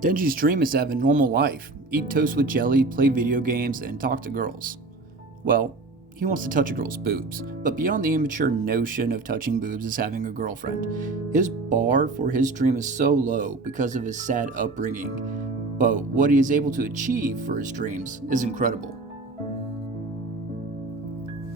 Denji's dream is to have a normal life, eat toast with jelly, play video games, and talk to girls. Well, he wants to touch a girl's boobs, but beyond the immature notion of touching boobs is having a girlfriend. His bar for his dream is so low because of his sad upbringing, but what he is able to achieve for his dreams is incredible.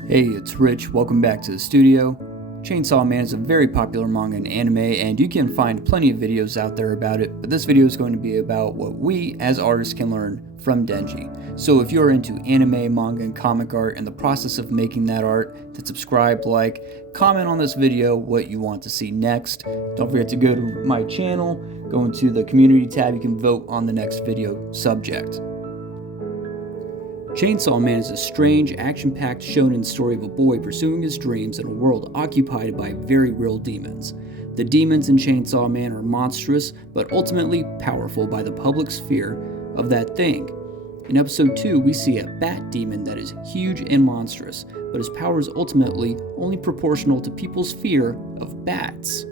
Hey, it's Rich, welcome back to the studio. Chainsaw Man is a very popular manga and anime, and you can find plenty of videos out there about it, but this video is going to be about what we as artists can learn from Denji. So if you're into anime, manga, and comic art and the process of making that art, then subscribe, like, comment on this video what you want to see next. Don't forget to go to my channel, go into the community tab, you can vote on the next video subject. Chainsaw Man is a strange, action-packed shonen story of a boy pursuing his dreams in a world occupied by very real demons. The demons in Chainsaw Man are monstrous, but ultimately powerful by the public's fear of that thing. In episode 2, we see a bat demon that is huge and monstrous, but his power is ultimately only proportional to people's fear of bats.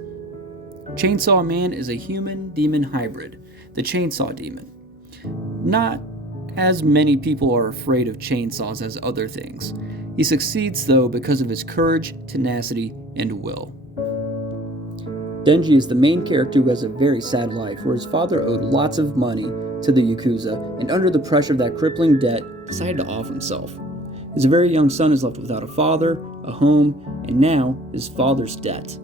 Chainsaw Man is a human-demon hybrid, the Chainsaw Demon. Not as many people are afraid of chainsaws as other things. He succeeds though because of his courage, tenacity, and will. Denji is the main character who has a very sad life, where his father owed lots of money to the Yakuza, and under the pressure of that crippling debt, decided to off himself. His very young son is left without a father, a home, and now his father's debt.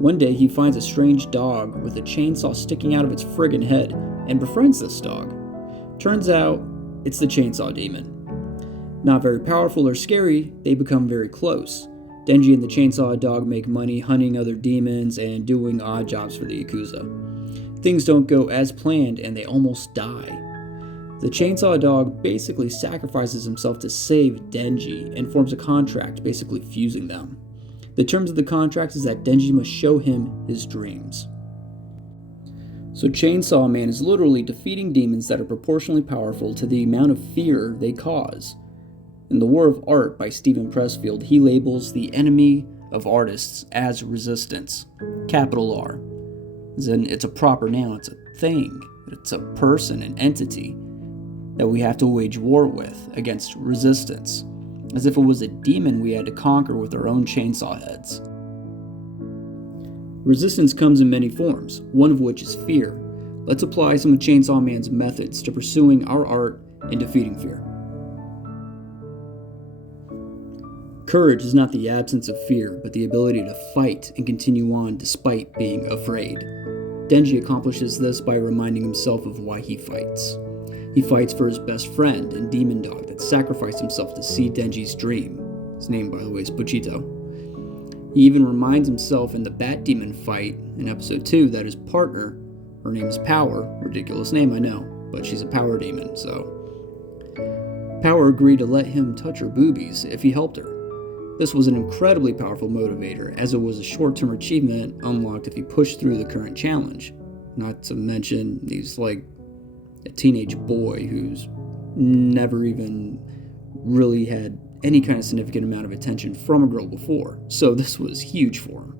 One day he finds a strange dog with a chainsaw sticking out of its friggin' head, and befriends this dog. Turns out, it's the Chainsaw Demon. Not very powerful or scary, they become very close. Denji and the Chainsaw Dog make money hunting other demons and doing odd jobs for the Yakuza. Things don't go as planned and they almost die. The Chainsaw Dog basically sacrifices himself to save Denji and forms a contract, basically fusing them. The terms of the contract is that Denji must show him his dreams. So Chainsaw Man is literally defeating demons that are proportionally powerful to the amount of fear they cause. In The War of Art by Steven Pressfield, he labels the enemy of artists as resistance, capital R. As in, it's a proper noun, it's a thing, it's a person, an entity that we have to wage war with against resistance, as if it was a demon we had to conquer with our own chainsaw heads. Resistance comes in many forms, one of which is fear. Let's apply some of Chainsaw Man's methods to pursuing our art and defeating fear. Courage is not the absence of fear, but the ability to fight and continue on despite being afraid. Denji accomplishes this by reminding himself of why he fights. He fights for his best friend and demon dog that sacrificed himself to see Denji's dream. His name, by the way, is Pochito. He even reminds himself in the Bat Demon fight in episode 2 that his partner, her name is Power, ridiculous name I know, but she's a power demon, so Power agreed to let him touch her boobies if he helped her. This was an incredibly powerful motivator, as it was a short-term achievement unlocked if he pushed through the current challenge. Not to mention, he's like a teenage boy who's never even really had any kind of significant amount of attention from a girl before, so this was huge for him.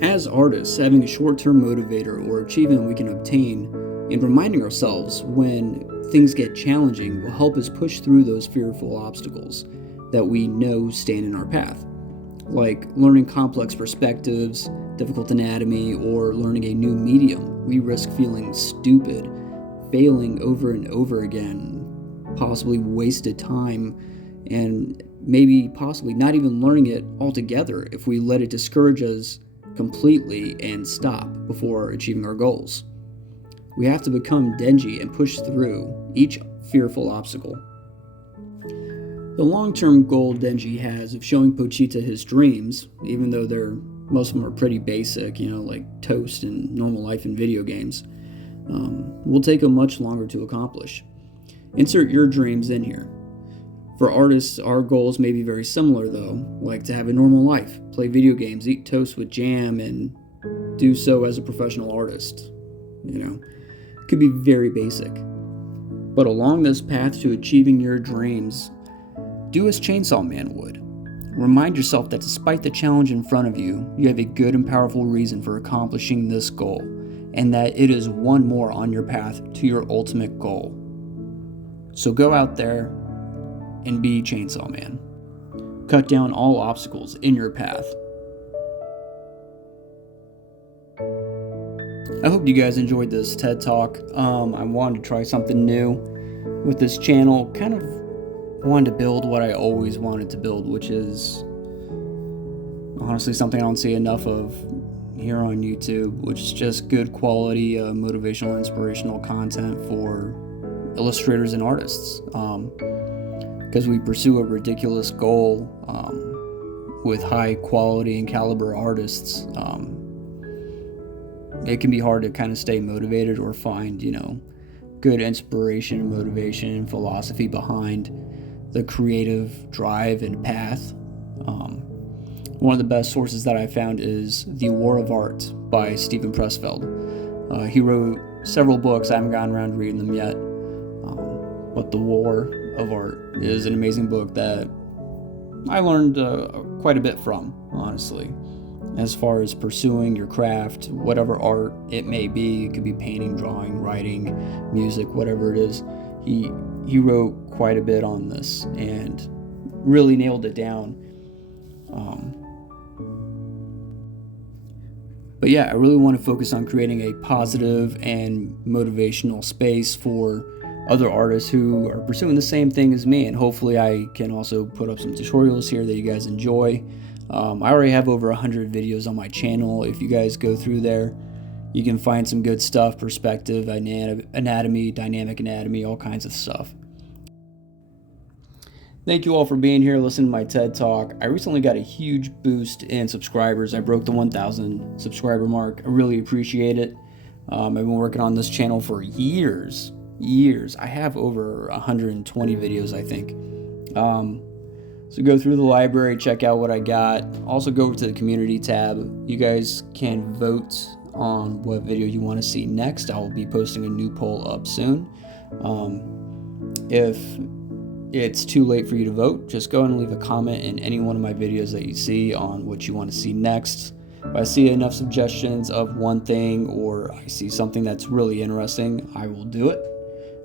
As artists, having a short-term motivator or achievement we can obtain and reminding ourselves when things get challenging will help us push through those fearful obstacles that we know stand in our path, like learning complex perspectives, difficult anatomy, or learning a new medium. We risk feeling stupid, failing over and over again, possibly wasted time, and maybe possibly not even learning it altogether if we let it discourage us completely and stop before achieving our goals. We have to become Denji and push through each fearful obstacle. The long-term goal Denji has of showing Pochita his dreams, even though most of them are pretty basic, like toast and normal life in video games, will take him much longer to accomplish. Insert your dreams in here. For artists, our goals may be very similar though, like to have a normal life, play video games, eat toast with jam, and do so as a professional artist. It could be very basic. But along this path to achieving your dreams, do as Chainsaw Man would. Remind yourself that despite the challenge in front of you, you have a good and powerful reason for accomplishing this goal, and that it is one more on your path to your ultimate goal. So go out there and be Chainsaw Man. Cut down all obstacles in your path. I hope you guys enjoyed this TED Talk. I wanted to try something new with this channel. Kind of wanted to build what I always wanted to build, which is honestly something I don't see enough of here on YouTube, which is just good quality, motivational, inspirational content for illustrators and artists. Because we pursue a ridiculous goal with high quality and caliber artists, it can be hard to kind of stay motivated or find, good inspiration and motivation and philosophy behind the creative drive and path. One of the best sources that I found is The War of Art by Steven Pressfield. He wrote several books. I haven't gotten around to reading them yet. But The War of Art is an amazing book that I learned quite a bit from, honestly, as far as pursuing your craft, whatever art it may be. It could be painting, drawing, writing, music, whatever it is. He wrote quite a bit on this and really nailed it down. But yeah, I really want to focus on creating a positive and motivational space for other artists who are pursuing the same thing as me, and hopefully I can also put up some tutorials here that you guys enjoy. I already have over 100 videos on my channel. If you guys go through there, you can find some good stuff: perspective, anatomy, dynamic anatomy, all kinds of stuff. Thank you all for being here, listening to my TED Talk. I recently got a huge boost in subscribers. I broke the 1,000 subscriber mark. I really appreciate it. I've been working on this channel for years. I have over 120 videos, I think. So go through the library, check out what I got. Also go over to the community tab. You guys can vote on what video you want to see next. I will be posting a new poll up soon. If it's too late for you to vote, just go and leave a comment in any one of my videos that you see on what you want to see next. If I see enough suggestions of one thing, or I see something that's really interesting, I will do it.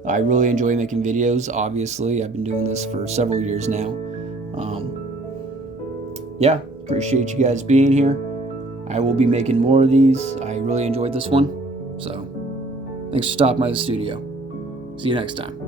I really enjoy making videos. Obviously, I've been doing this for several years now. Yeah, appreciate you guys being here. I will be making more of these. I really enjoyed this one. So, thanks for stopping by the studio. See you next time.